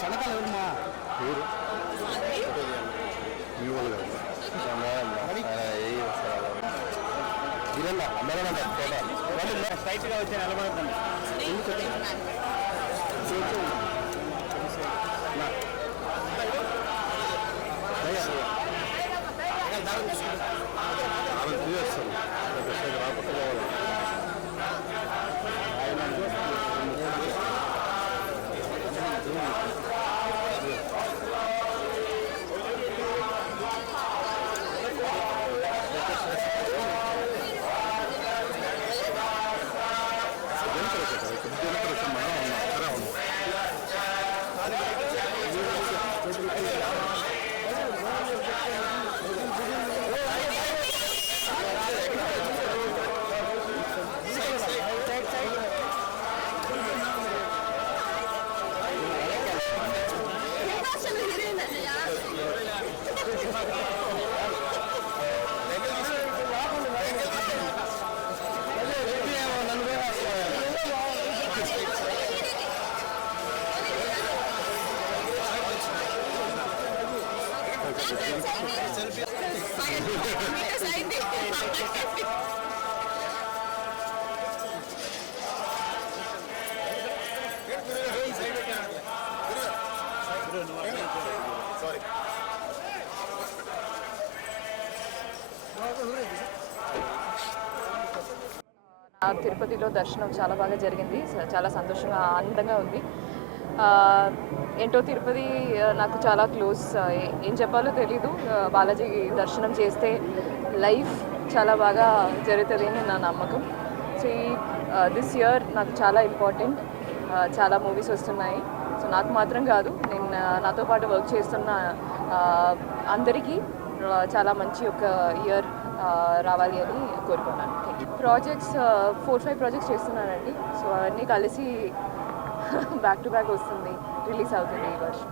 సన్నకాలు ఎవరమ్మా స్ట్రైట్గా వచ్చి నిలబడుతుంది తిరుపతిలో దర్శనం చాలా బాగా జరిగింది. చాలా సంతోషంగా ఆనందంగా ఉంది. ఏంటో తిరుపతి నాకు చాలా క్లోజ్. ఏం చెప్పాలో తెలీదు. బాలాజీ దర్శనం చేస్తే లైఫ్ చాలా బాగా జరుగుతుంది అని నా నమ్మకం. సో దిస్ ఇయర్ నాకు చాలా ఇంపార్టెంట్. చాలా మూవీస్ వస్తున్నాయి. సో నాకు మాత్రం కాదు, నేను నాతో పాటు వర్క్ చేస్తున్న అందరికీ చాలా మంచి ఒక ఇయర్ రావాలి అని కోరుకున్నాను. ప్రాజెక్ట్స్ 4-5 ప్రాజెక్ట్స్ చేస్తున్నానండి. సో అవన్నీ కలిసి బ్యాక్ టు బ్యాక్ వస్తుంది, రిలీజ్ అవుతుంది ఈ వర్షం.